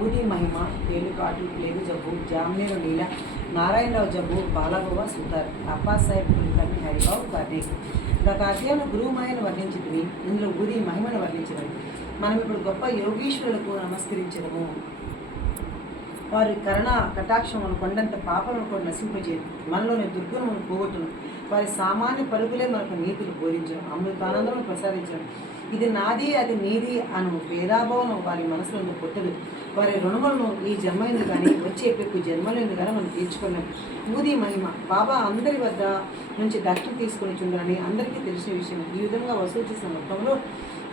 ఊది మహిమ, తేలుకాటు, ప్లేగు జబ్బు, జామ్నేరు లీల, నారాయణరావు జబ్బు, బాలగోవా సుతార్, అప్పాసాహెబ్ కుల్కర్ణి, హరిబాబు కార్నిక్. గత అధ్యాయంలో గురువు మాయను వర్ణించినవి, ఇందులో ఊది మహిమను వర్ణించినవి. మనం ఇప్పుడు గొప్ప యోగీశ్వరులకు నమస్కరించడము. వారి కరుణ కటాక్షమును కొండంత పాపమును కూడా నశింపజేయదు, మనలోని దుర్గుణమును పోగొట్టును. వారి సామాన్య పరుగులే మనకు నీతులు బోధించడం, అమృతానందమును ప్రసాదించడం. ఇది నాది అది నీది అను భేదాభావం వారి మనసులను పుట్టదు. వారి రుణములను ఈ జన్మైంది కానీ వచ్చే పెక్కు జన్మలేదు కానీ మనం తీర్చుకున్నాం. ఊది మహిమ. బాబా అందరి వద్ద నుంచి దక్షిణ తీసుకుని చుండాలని అందరికీ తెలిసిన విషయం. ఈ విధంగా వసూలు చేసిన మొత్తంలో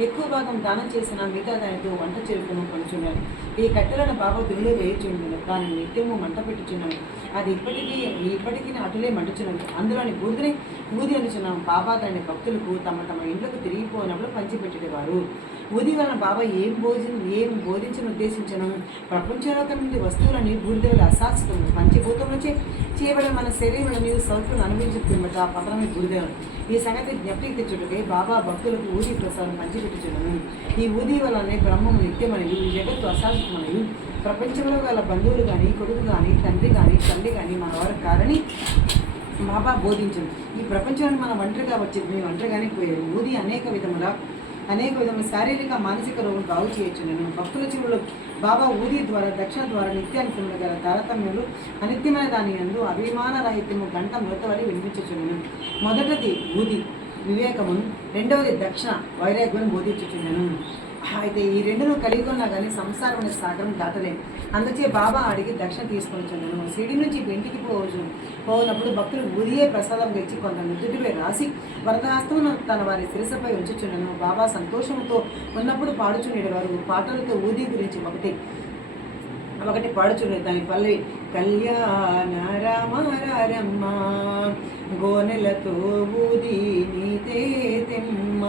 ఎక్కువ భాగం దానం చేసిన మిగతా దానితో వంట చెరుకును పంచున్నాను. ఈ కట్టెలను బాబా దుడిలో వేయుచుండను, దానిని నిత్యము మంట పెట్టుచున్నాను. అది ఇప్పటికీ అటులే మంటుచున్నది. అందులోని బూడిదని ఊది అనుచున్నాము. బాబా దాని భక్తులకు తమ తమ ఇంట్లోకి తిరిగిపోయినప్పుడు పంచిపెట్టేవారు. ఊది వలన బాబా ఏం బోధించను ఉద్దేశించను. ప్రపంచంలోకి నుండి వస్తువులని బూడిదలు అశాశ్వతం. పంచభూతం నుంచి చేయబడిన మన శరీరంలో మీరు సౌకులను అనుభవించుకున్నట పతనమే బూడిదలు. ఈ సంగతి జ్ఞప్తికి తెచ్చుటకై బాబా భక్తులకు ఊది ప్రసాదం పంచిపెట్టుచున్నాను. ఈ ఊది వలనే బ్రహ్మము నిత్యమనియు, ఈ జగత్తు అశాశ్వతమనియు, ప్రపంచంలో గల బంధువులు కానీ, కొడుకు కానీ, తండ్రి కానీ, తల్లి కానీ మనవారు కారని బాబా బోధించను. ఈ ప్రపంచంలో మనం ఒంటరిగా వచ్చేది, మేము ఒంటరిగానే పోయారు. ఊది అనేక విధముల శారీరక మానసిక రోగులు బాగు చేయొచ్చును. భక్తుల చెవులు బాబా ఊది ద్వారా దక్షిణ ద్వారా నిత్యానిత్యములు గల తారతమ్యులు అనిత్యమైన దాని యందు అభిమాన రాహిత్యము గంట మృతవరి వినిపించుచున్నాను. మొదటిది ఊది వివేకమును, రెండవది దక్షిణ వైరాగ్యం బోధించుచున్నాను. అయితే ఈ రెండును కలిగి ఉన్నా కానీ సంసారం అనే సాగరం దాటలేము. అందుచే బాబా అడిగి దక్షిణ తీసుకొనిచున్నాను. సిడి నుంచి ఇంటికి పోనప్పుడు భక్తులు ఊదియే ప్రసాదం గెలిచి కొంత నుదుటిపై రాసి వరదహస్తమును తన వారి శిరసపై ఉంచుచున్నాను. బాబా సంతోషంతో ఉన్నప్పుడు పాడుచుండేవారు. పాటలతో ఊది గురించి ఒకటి పాడుచుండే. దాని పల్లవి కళ్యాణ రామారమ్మ, గోనెలతో ఊది నీతే తెమ్మ,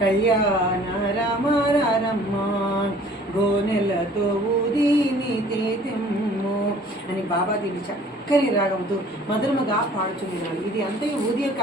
కళ్యాణ రామారమ్మ, గోనెలతో ఊది నీతే తెమ్ము అని బాబా దీన్ని చక్కని రాగంతో మధురముగా పాడుచుండేవాడు. ఇది అంతయు ఊది యొక్క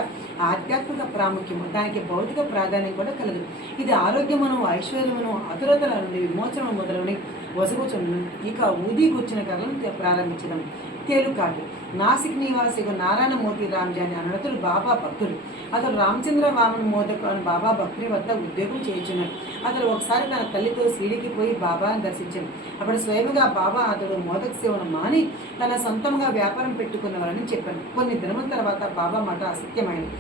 ఆధ్యాత్మిక ప్రాముఖ్యము. దానికి భౌతిక ప్రాధాన్యం కూడా కలదు. ఇది ఆరోగ్యమును, ఐశ్వర్యమును, ఆతురతల నుండి విమోచనము మొదలైనవి వసగుచుండు. ఇక ఊది కూర్చున్న కథలను ప్రారంభించడం. తేలుకాటు. నాసిక్ నివాసి నారాయణమూర్తి రామ్జాని అనతులు బాబా భక్తుడు. అతడు రామచంద్ర వామన్ మోదక్ అని బాబా భక్తుని వద్ద ఉద్యోగం చేయించున్నాడు. అతడు ఒకసారి తన తల్లితో షిరిడీకి పోయి బాబాను దర్శించాడు. అప్పుడు స్వయంగా బాబా అతడు మోదక్ సేవను మాని తన సొంతంగా వ్యాపారం పెట్టుకున్నవారని చెప్పాను. కొన్ని దినముల తర్వాత బాబా మాట అసత్యమైంది.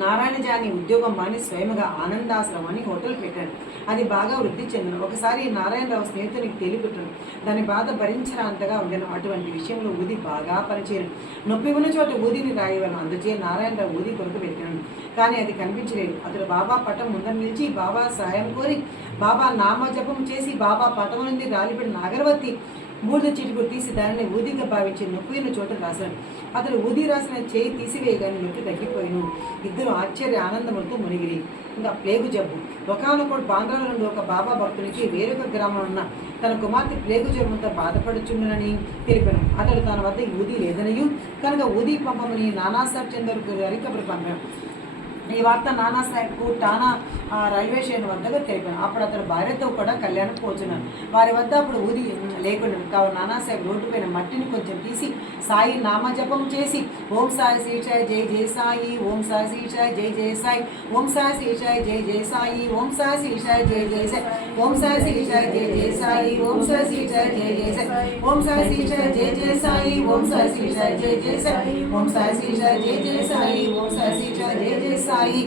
నారాయణజాని ఉద్యోగం మాని స్వయంగా ఆనందాశ్రమం అని హోటల్ పెట్టాడు. అది బాగా వృద్ధి చెందను. ఒకసారి నారాయణరావు స్నేహితునికి తెలియపెట్టాను. దాని బాధ భరించరాంతగా ఉండను. అటువంటి విషయంలో ఊది బాగా పనిచేయను. నొప్పి ఉన్న చోట ఊదిని రాయవలను. అందుచే నారాయణరావు ఊది కొరకు పెట్టాను. కానీ అది కనిపించలేదు. అతడు బాబా పటం ముందర నిలిచి బాబా సహాయం కోరి బాబా నామజపం చేసి బాబా పటం నుండి రాలిపడిన అగరవత్తి బూడిద చిటుకు తీసి దానిని ఊదిగా భావించి నొప్పిన చోట రాశాడు. అతడు ఊది రాసిన చేయి తీసివేయగానే నొప్పి తగ్గిపోయిను. ఇద్దరు ఆశ్చర్య ఆనందములతో మునిగిరి. ఇంకా ప్లేగు జబ్బు. ఒకనొకడు బాంద్రాల నుండి ఒక బాబా భక్తునికి వేరొక గ్రామంలో ఉన్న తన కుమార్తె ప్లేగు జ్వరంతో బాధపడుచుండనని తెలిపాను. అతడు తన వద్ద ఊది లేదనియు కనుక ఊది పంపమని నానాసాహెబ్ చందర్ గారికి అప్పుడు పంపాను. ఈ వార్త నానాసాహెబ్కు టానా రైల్వే స్టేషన్ వద్దకు తెలిపాను. అప్పుడు అతడు భార్యతో కూడా కళ్యాణం పోచున్నాను. వారి వద్ద అప్పుడు ఊది లేకుండా కావు. నానాసాహెబ్ రోడ్డుపైన మట్టిని కొంచెం తీసి సాయి నామజపం చేసి ఓం సాయి శ్రీశాయి జై జయ సాయి, ఓం సాయి శ్రీశాయి జై జయ సాయి, ఓం సాయి శ్రీశాయి జై జయ సాయి, ఓం సాయి శ్రీశాయి జై జయ సాయి, ఓం సాయి శ్రీశాయి జై జయ సాయి, ఓం సాయి శ్రీశాయి జై జయ సాయి, ఓం సాయి శ్రీశాయి జై జయ సాయి, ఓం సాయి శ్రీశాయి జై జయ సాయి, ఓం సాయి శ్రీశాయి జై జయ సాయి, ఓం సాయి శ్రీశాయి జై జయ సాయి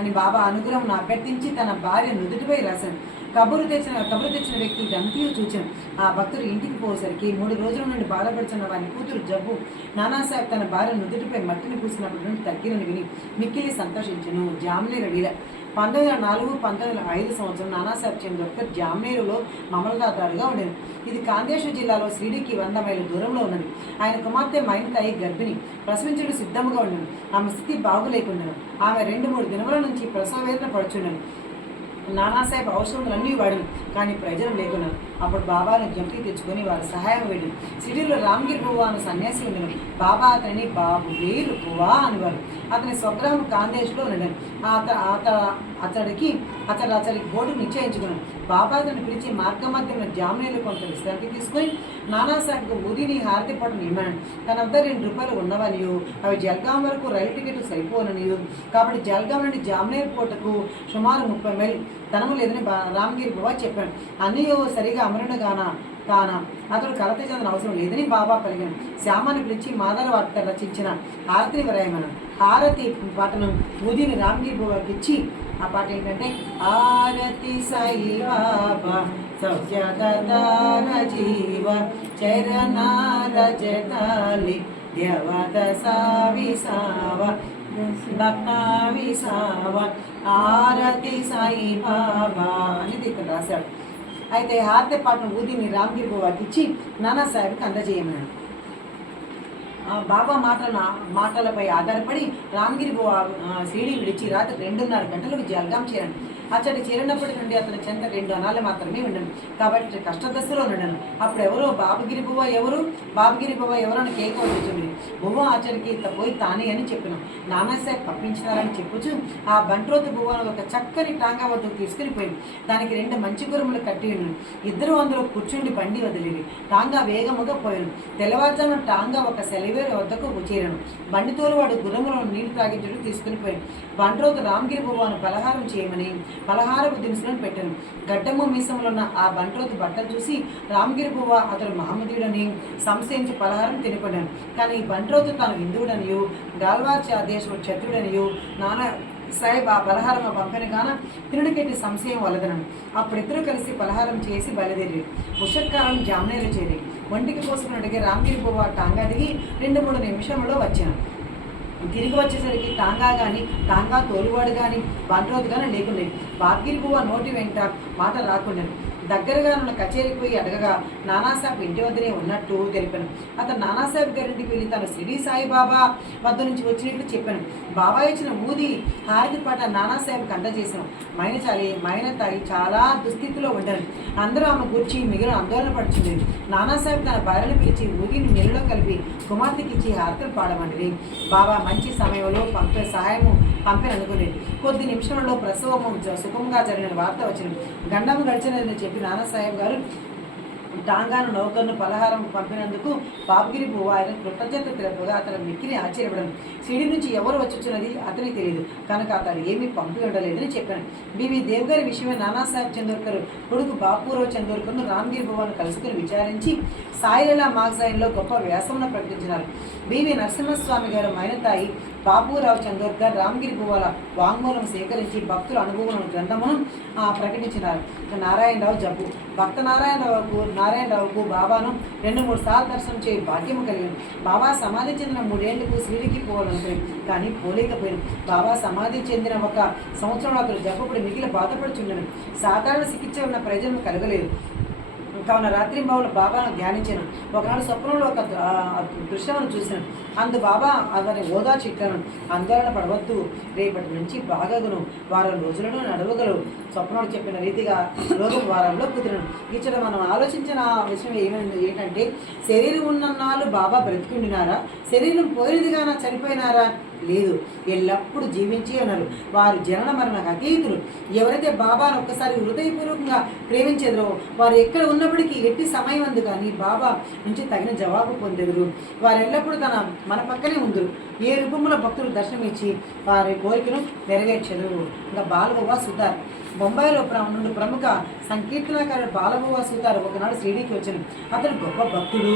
అని బాబా అనుగ్రహం అభ్యర్థించి తన భార్య నుదుటిపై రాశాను. కబురు తెచ్చిన వ్యక్తి దంతియు చూచాను. ఆ భక్తుడు ఇంటికి పోసరికి 3 రోజుల నుండి బాధపడుతున్న వారి కూతురు జబ్బు నానాసాహెబ్ తన భార్య నుదుటిపై మట్టిని పూసినప్పటి నుండి తగ్గినని విని మిక్కిలి సంతోషించను. జామ్నేరు లీల. 1904-1905 సంవత్సరం నానాసాహెబ్ చందోర్కర్ జామ్నేరులో మామలదారుగా ఉండేది. ఇది కాందేశ్వర్ జిల్లాలో షిరిడీకి 100 మైళ్ళ దూరంలో ఉన్నది. ఆయన కుమార్తె మైన్తాయి గర్భిణి, ప్రసవించుడు సిద్ధంగా ఉండను. ఆమె స్థితి బాగులేకుండా ఆమె 2-3 దినముల నుంచి ప్రసవ వేదన పడుచున్నాను. నానాసాహెబ్ ఔషధములన్నీ వాడిను, కానీ ప్రయోజనం లేకున్నాను. అప్పుడు బాబాను జ్ఞప్తికి తెచ్చుకొని వారి సహాయం వేయడం. సిటీలో రామ్గిర్ బువ్వా అను సన్యాసి ఉండను. బాబా అతనిని బాబు వేరు బువ్వా అనేవారు. అతని స్వగ్రహం కాందేశ్లో ఉండను. అతడికి బోర్డు నిశ్చయించుకున్నాను. బాబా అతన్ని పిలిచి మార్గమధ్యంలో జామునీలు కొంత విశ్రాంతి తీసుకొని నానాసాహెబ్కు ఊదిని హారతి పట్టును ఇమ్మన్నాడు. తన వద్ద 2 రూపాయలు ఉన్నవనియు అవి జల్గాం వరకు రైలు టికెట్ సరిపోననియు కాబట్టి జల్గాం నుండి జామునేర్ కోటకు సుమారు 30 మైల్ ధనము లేదని రామగిరి బాబా చెప్పాడు. అన్నయ్యో సరిగా అమరుడు కానా అతడు కలత చెందిన అవసరం లేదని బాబా పలికాను. శ్యామాన్ని పిలిచి మాధవ వార్త రచించిన హారతిని విరాయమన్నాడు. హారతి పాటను ఊదిని రామగిరి బాబాకి ఇచ్చి ఆ పాట ఏంటంటే ఆరతి సాయి బాబా సౌఖ్యదాన జీవ చరణారజతాలి దేవత సావిసావ భక్తావిసావ ఆరతి సాయి బాబా అనేది ఇక్కడ రాశాడు. అయితే హారతి పాటను ఊదిని రామగిరి బాబాకి ఇచ్చి నానాసాహెబ్కి అందజేయమన్నాడు. బాబా మాటలపై ఆధారపడి రామగిరి బాబా షిరిడీ విడిచి రాత్రి 2:30 గంటలకు జల్గాం చేరాను. అచ్చటి చేరినప్పటి నుండి అతని చెంత 2 అనాలు మాత్రమే ఉండను. కాబట్టి కష్టదశలో ఉండను. అప్పుడు ఎవరో బాబగిరి బాబా ఎవరు అని కేక వచ్చింది. బువ్వ అచ్చడికి పోయి తానే అని చెప్పినాం. నానాసాహెబ్ పంపించినారని చెప్పుచు ఆ బంట్రోతు బువ్వను ఒక చక్కని టాంగా వద్దకు తీసుకుని పోయింది. దానికి 2 మంచి గురుములు కట్టి ఉన్నాను. ఇద్దరు అందులో కూర్చుండి బండి వదిలేవి. టాంగా వేగముగా పోయాను. తెల్లవారుజామున టాంగా ఒక సెలవేరు వద్దకు చేరాను. బండితోలు వాడు గుర్రములను నీళ్లు తాగించడం తీసుకుని పోయాను. బంట్రోతు రామగిరి బువ్వను పలహారం చేయమని పలహారపు దినుసులను పెట్టాను. గడ్డము మీసములు ఉన్న ఆ బంట్రోతు బట్టలు చూసి రామగిరి బువ్వ అతడు మహమ్మదీయుడని సంశయించి పలహారం తినిపడ్డాను. కానీ ఈ బంట్రోతు తాను హిందువుడనియు గాల్వార్ దేశం క్షత్రుడనియు నానా సాహెబ్ ఆ పలహారం పంపిన గాన తిరుడికెట్టి సంశయం వలదనను. అప్పుడిద్దరూ కలిసి పలహారం చేసి బయలుదేరి ఉషక్కాలం జామ్నేరు చేరి ఒంటికి పోసుకుని అడిగే రామగిరి బువ్వ టాంగా దిగి 2-3 నిమిషంలో వచ్చాను. తిరిగి వచ్చేసరికి టాంగా తోలువాడు కానీ బంట్రోతు కానీ లేకుండే. బాబ్గిరి బువ్వ నోటి వెంట మాట రాకుండా దగ్గరగా ఉన్న కచేరీకి పోయి అడగగా నానాసాహెబ్ ఇంటి వద్దనే ఉన్నట్టు తెలిపాను. అతను నానాసాహెబ్ గారింటికి వెళ్ళి తను షిరిడీ సాయిబాబా వద్ద నుంచి వచ్చినట్లు చెప్పాను. బాబా ఇచ్చిన ఊది హారతి పాట నానాసాహెబ్కి అందజేశాను. మైనతాయి చాలా దుస్థితిలో ఉండాలి. అందరూ ఆమె కూర్చి మిగిలిన ఆందోళన పడుతుంది. నానాసాహెబ్ తన భార్యను పిలిచి ఊదిని నీళ్ళలో కలిపి కుమార్తెకి ఇచ్చి హారతులు పాడమండి. బాబా మంచి సమయంలో సహాయము పంపిననుకునేది. కొద్ది నిమిషంలో ప్రసవము సుఖంగా జరిగిన వార్త వచ్చింది. గండము గడిచినదని చెప్పి నానాసాహెబ్ గారు టాంగాను నౌకర్ను పలహారం పంపినందుకు బాబగిరి బువ్వ ఆయన కృతజ్ఞత తెలుపుగా అతను మిక్కిని ఆశ్చర్యపడను. షిరిడీ నుంచి ఎవరు వచ్చుచున్నది అతనికి తెలియదు కనుక అతను ఏమీ పంపి ఉండలేదని చెప్పాను. బివి దేవ్గారి విషయమే నానాసాహెబ్ చందోర్కర్ కొడుకు బాపూరావు చందోర్కర్ను రామగిరి బువ్వను కలుసుకుని విచారించి సాయిలీలా మాగజైన్లో గొప్ప వ్యాసమును ప్రకటించినారు. బివి నరసింహస్వామి గారు మైనతాయి బాపూరావు చందోర్కర్ రామగిరి బువ్వల వాంగ్మూలం సేకరించి భక్తుల అనుభవాలను గ్రంథమును ప్రకటించినారు. నారాయణరావు జబ్బు భక్త నారాయణరావుకు బాబాను 2-3 సార్లు దర్శనం చేయ భాగ్యము కలిగింది. బాబా సమాధి చెందిన 3 ఏళ్లకు షిరిడీకి పోవాలనుకుని కానీ పోలేకపోయాను. బాబా సమాధి చెందిన 1 సంవత్సరంలో అతడు జబ్బుపడి మిగిలిన బాధపడుచుండను. సాధారణ చికిత్స ఉన్న ప్రయోజనం కలగలేదు. కావున రాత్రి బాబులు బాబాను ధ్యానించాను. ఒకనాడు స్వప్నంలో ఒక దృశ్యమును చూశాను. అందు బాబా అతని హోదా చిట్టాను. ఆందోళన పడవద్దు, రేపటి నుంచి బాగగును, 1 వారం రోజులను నడవగలవు. స్వప్నంలో చెప్పిన రీతిగా రోగం 1 వారంలో కుదిరను. ఇక్కడ మనం ఆలోచించిన విషయం ఏంటంటే శరీరం ఉన్నన్నాళ్ళు బాబా బ్రతికుండినారా, శరీరం పోయినదిగానా చనిపోయినారా? లేదు, ఎల్లప్పుడూ జీవించి ఉన్నారు. వారు జనన మరణ అతీతులు. ఎవరైతే బాబాను ఒక్కసారి హృదయపూర్వకంగా ప్రేమించేదరో వారు ఎక్కడ ఉన్నప్పటికీ ఎట్టి సమయం అందు కానీ బాబా నుంచి తగిన జవాబు పొందెదరు. వారు ఎల్లప్పుడూ మన పక్కనే ఉందరు. ఏ రూపంలో భక్తులు దర్శనమిచ్చి వారి కోరికను నెరవేర్చెదరు. ఇంకా బాలబువ్వ సుతార్ బొంబాయిలో నుండి ప్రముఖ సంకీర్తనకారుడు బాలబువ్వ సుతార్ ఒకనాడు షిరిడీకి వచ్చాను. అతడు గొప్ప భక్తుడు.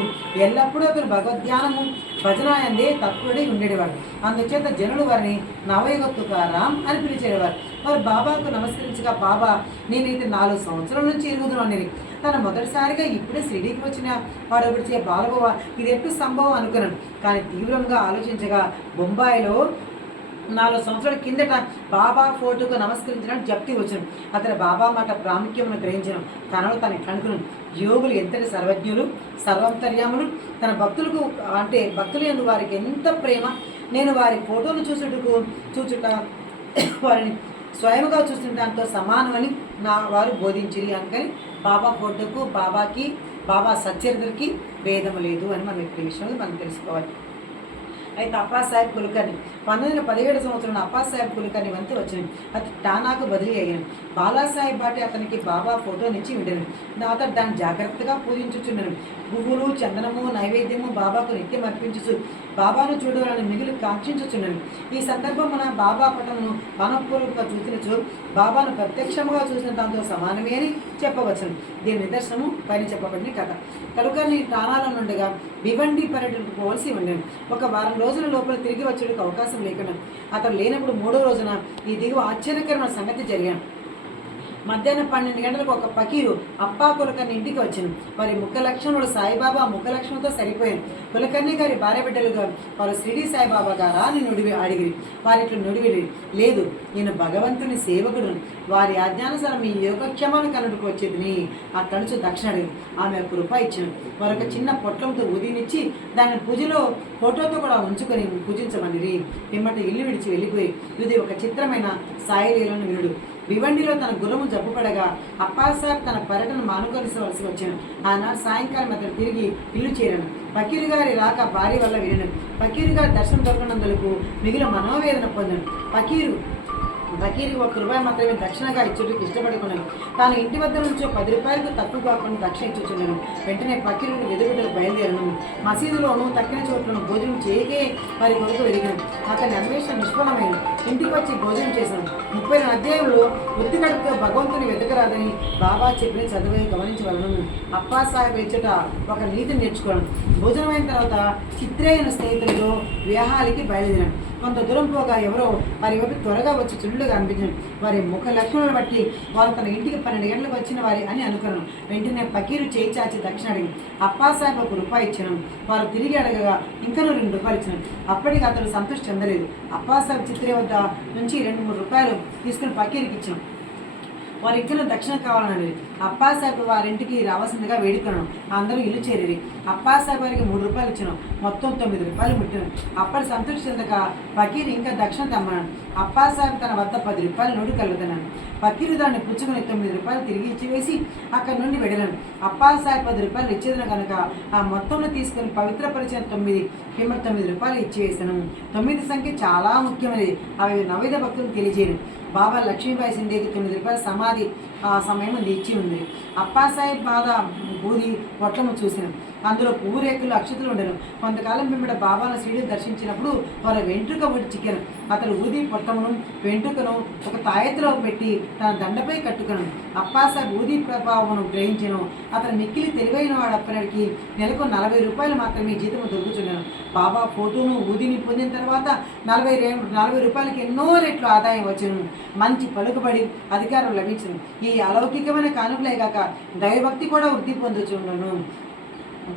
ఎల్లప్పుడూ అతను భగవద్ధ్యానము భజనాయందే తత్పరుడై ఉండేవాడు. అందుచేత జనులు వారిని నవయుగ తుకారాం అని పిలిచేవారు. వారు బాబాకు నమస్కరించగా బాబా నేనైతే 4 సంవత్సరాల నుంచి ఎరుగుదును అనేది. తను మొదటిసారిగా ఇప్పుడే షిరిడీకి వచ్చిన వాడు ఒకటి బాలబువ్వ ఇది ఎట్టు సంభవం అనుకున్నాను. కానీ తీవ్రంగా ఆలోచించగా బొంబాయిలో 4 సంవత్సరాల కిందట బాబా ఫోటోకు నమస్కరించడానికి జప్తి వచ్చాను. అతను బాబా మాట ప్రాముఖ్యమును గ్రహించను. తనను తను ఇట్లా అనుకున్నాను, యోగులు ఎంతటి సర్వజ్ఞులు, సర్వంతర్యాములు, తన భక్తులకు అంటే భక్తులు ఎందు వారికి ఎంత ప్రేమ. నేను వారి ఫోటోను చూచుట వారిని స్వయంగా చూస్తుండటంతో సమానమని వారు బోధించింది. అందుకని బాబా ఫోటోకు బాబా సచ్చరిత్రకి భేదం లేదు అని మనం ఈ విషయంలో మనం తెలుసుకోవాలి. అయితే అప్పాసాహెబ్ కులకర్ణి 1917 సంవత్సరంలో అప్పాసాహెబ్ కులకర్ణి వంతు వచ్చింది. అతను టానాకు బదిలీ అయ్యాను. బాలాసాహెబ్ బాటి అతనికి బాబా ఫోటోనిచ్చి ఉండను. అతను దాన్ని జాగ్రత్తగా పూజించుచుండను. పువ్వులు, చందనము, నైవేద్యము బాబాకు నిత్యం అర్పించుచు బాబాను చూడాలని మిగులు కాంక్షించుచుండను. ఈ సందర్భమున బాబా పటమును మనపూర్వకంగా చూసినచు బాబాను ప్రత్యక్షముగా చూసిన దాంతో సమానమే అని చెప్పవచ్చును. దీని నిదర్శనము పైన చెప్పబడిన కథ. కలుకర్ణి టానాల నుండిగా భివండి పర్యటనకు పోవలసి ఉండేది. ఒక వారం రోజుల లోపల తిరిగి వచ్చేందుకు అవకాశం లేకుండా అతను లేనప్పుడు 3వ రోజున ఈ దిగువ ఆశ్చర్యకరమైన సంగతి జరిగాను. మధ్యాహ్నం 12 గంటలకు ఒక పకీరు అప్పా కులకర్ణి ఇంటికి వచ్చింది. వారి ముఖ లక్షణములు సాయిబాబా ముఖ లక్షణంతో సరిపోయాను. కులకర్ణి గారి భార్య బిడ్డలుగా వారు షిరిడి సాయిబాబా గారా అని అడిగిరి. వారిట్లు నుడివిరి లేదు, నేను భగవంతుని సేవకుడు, వారి ఆజ్ఞానుసారం ఈ యోగక్షేమాన్ని కనుటకు వచ్చేది ఆ తలుచు దక్షిణ అడిగింది. ఆమె ఒక రూపాయి ఇచ్చాను. మరొక చిన్న పొట్లంతో ఉదీనిచ్చి దాన్ని పూజలో ఫోటోతో కూడా ఉంచుకొని పూజించమని పిమ్మటి ఇల్లు విడిచి వెళ్ళిపోయి ఇది ఒక చిత్రమైన సాయిలీలను వినుడు. భివండిలో తన గుర్రము జబ్బుపడగా అప్పాసాహెబ్ తన పర్యటన మానుకోవలసి వచ్చాను. ఆనాడు సాయంకాలం అతను తిరిగి ఇల్లు చేరాను. ఫకీరు గారి రాక భార్య వల్ల వినను. ఫకీరు గారి దర్శనం దొరకనందులకు మిగిలిన మనోవేదన పొందాను. ఫకీరు 1 రూపాయి మాత్రమే దక్షిణగా ఇచ్చుటకు ఇష్టపడుకున్నాను. తాను ఇంటి వద్ద నుంచి 10 రూపాయలకు తక్కువ కాకుండా దక్షిణ ఇచ్చుచున్నాను. వెంటనే ఫకీరుని వెదుగుటకు బయలుదేరను. మసీదులోనూ తక్కిన చోట్లను భోజనం చేయకే వారి కొరకు వెలిగాను. అతని అన్వేషణ నిష్ఫలమైన ఇంటికి వచ్చి భోజనం చేశాను. 30 అధ్యాయంలో వృత్తి కడుపుతో భగవంతుని వెతకరాదని బాబా చెప్పిన చదువు గమనించవలను. అప్పాసాహెబ్ ఇచ్చట ఒక నీతిని నేర్చుకోవడం. భోజనం అయిన తర్వాత చిత్రేయన స్నేహితులతో వివాహాలకి బయలుదేరాను. కొంత దూరం పోగా ఎవరో వారి వైపు త్వరగా వచ్చి చుండుగా అనిపించాను. వారి ముఖ లక్షణాలను బట్టి వారు తన ఇంటికి 12 గంటలకు వచ్చిన వారి అని అనుకున్నాను. వెంటనే ఫకీరు చేయి చాచి దక్షిణ అడిగి అప్పాసాహెబ్ 1 రూపాయి ఇచ్చాను. వారు తిరిగి అడగగా ఇంకనూ 2 రూపాయలు ఇచ్చాను. అప్పటికి అతడు సంతృష్టి చెందలేదు. అప్పాసాహెబ్ చిత్రే వద్ద నుంచి 2-3 రూపాయలు తీసుకుని ఫకీరుకి ఇచ్చాను. వారి ఇచ్చిన దక్షిణ కావాలన్నది. అప్పాసాహెబ్ వారింటికి రావాల్సిందిగా వేడుకున్నాను. అందరూ ఇల్లు చేరి అప్పాసాహెబ్ వారికి 3 రూపాయలు ఇచ్చాను. మొత్తం 9 రూపాయలు ముట్టాను. అప్పటి సంతృష్టి చెందక ఫకీరు ఇంకా దక్షిణ తెమ్మన్నాను. అప్పాసాహెబ్ తన వద్ద 10 రూపాయల నోటు కలుగుతున్నాను. ఫకీరు దాన్ని పుచ్చుకొని 9 రూపాయలు తిరిగి ఇచ్చివేసి అక్కడి నుండి వెళ్ళాను. అప్పాసాహెబ్ 10 రూపాయలు ఇచ్చేదిన కనుక ఆ మొత్తంలో తీసుకొని పవిత్రపరిచిన 9 రూపాయలు ఇచ్చివేశాను. 9 సంఖ్య చాలా ముఖ్యమైనది. అవి నవేద భక్తులు తెలియజేయను. బాబా లక్ష్మీబాయి సింధేకి 9 రూపాయల సమాధి ఆ సమయం ఇచ్చి ఉంది. అప్పాసాహెబ్ బాధ బూది పొట్లము చూశాను. అందులో పువ్వు రేకులు అక్షతలు ఉండను. కొంతకాలం పిమ్మట బాబాను శ్రీని దర్శించినప్పుడు వారి వెంట్రుక ఒకటి చిక్కాను. అతను ఊది పొట్టమును వెంట్రుకను ఒక తాయెత్తులో పెట్టి తన దండపై కట్టుకును. అప్పాసాహెబ్ ఊది ప్రభావమును గ్రహించను. అతను మిక్కిలి తెలివైన వాడు. అప్పటికి నెలకు 40 రూపాయలు మాత్రమే జీతము దొరుకుతున్నాను. బాబా ఫోటోను ఊదిని పొందిన తర్వాత 40 రూపాయలకి ఎన్నో రెట్లు ఆదాయం వచ్చాను. మంచి పలుకుబడి అధికారం లభించను. ఈ అలౌకికమైన కానుకలే కాక దైవభక్తి కూడా వృద్ధి పొందుచుండను.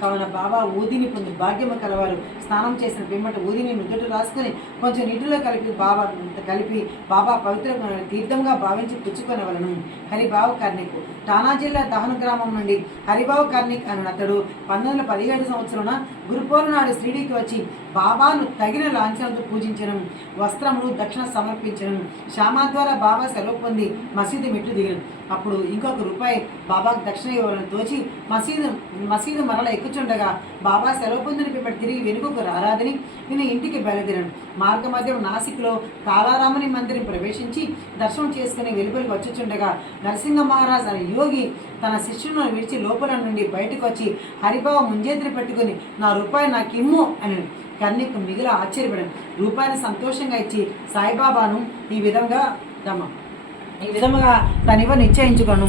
కావున బాబా ఊదిని పొంది భాగ్యము కలవారు స్నానం చేసిన పిమ్మట ఊదిని నుదుట రాసుకొని కొంచెం నీటిలో కలిపి బాబా పవిత్ర తీర్థంగా భావించి పుచ్చుకొనవలను. హరిబాబు కార్నిక్ టానా జిల్లా దహన గ్రామం నుండి హరిబాబు కార్నిక్ అని అతడు 1917 సంవత్సరాన గురుపౌర్ణమి నాడు షిరిడీకి వచ్చి బాబాను తగిన లాంఛనంతో పూజించడం, వస్త్రములు దక్షిణ సమర్పించడం. శ్యామా ద్వారా బాబా సెలవు పొంది మసీదు మెట్లు దిగను. అప్పుడు ఇంకొక రూపాయి బాబాకు దక్షిణ ఇవ్వాలని తోచి మసీదు మరల ఎక్కుచుండగా బాబా సెలవు పొందిన పిమ్మట తిరిగి వెనుకకు రారాదని నేను ఇంటికి బయలుదేరాను. మార్గ మధ్యం నాసిక్లో కాళారాముని మందిరం ప్రవేశించి దర్శనం చేసుకుని వెలుపలికి వచ్చుచుండగా నరసింహ మహారాజ్ అనే యోగి తన శిష్యులను విడిచి లోపల నుండి బయటకు వచ్చి హరిబాబు ముంజేతిని పట్టుకుని నా రూపాయి నాకు ఇమ్ము అని కన్నీకు మిగిలి ఆశ్చర్యపడాను. రూపాయిని సంతోషంగా ఇచ్చి సాయిబాబాను ఈ విధముగా తనివ నిశ్చయించుకొను.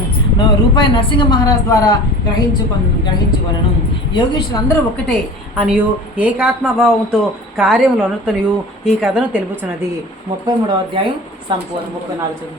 రూపాయి నరసింహ మహారాజ్ ద్వారా గ్రహించుకొనను. యోగేశ్వరులు అందరూ ఒక్కటే అనియు ఏకాత్మభావంతో కార్యములు అనుతనియు ఈ కథను తెలుపుచున్నది. 33వ అధ్యాయం సంపూర్ణ. 34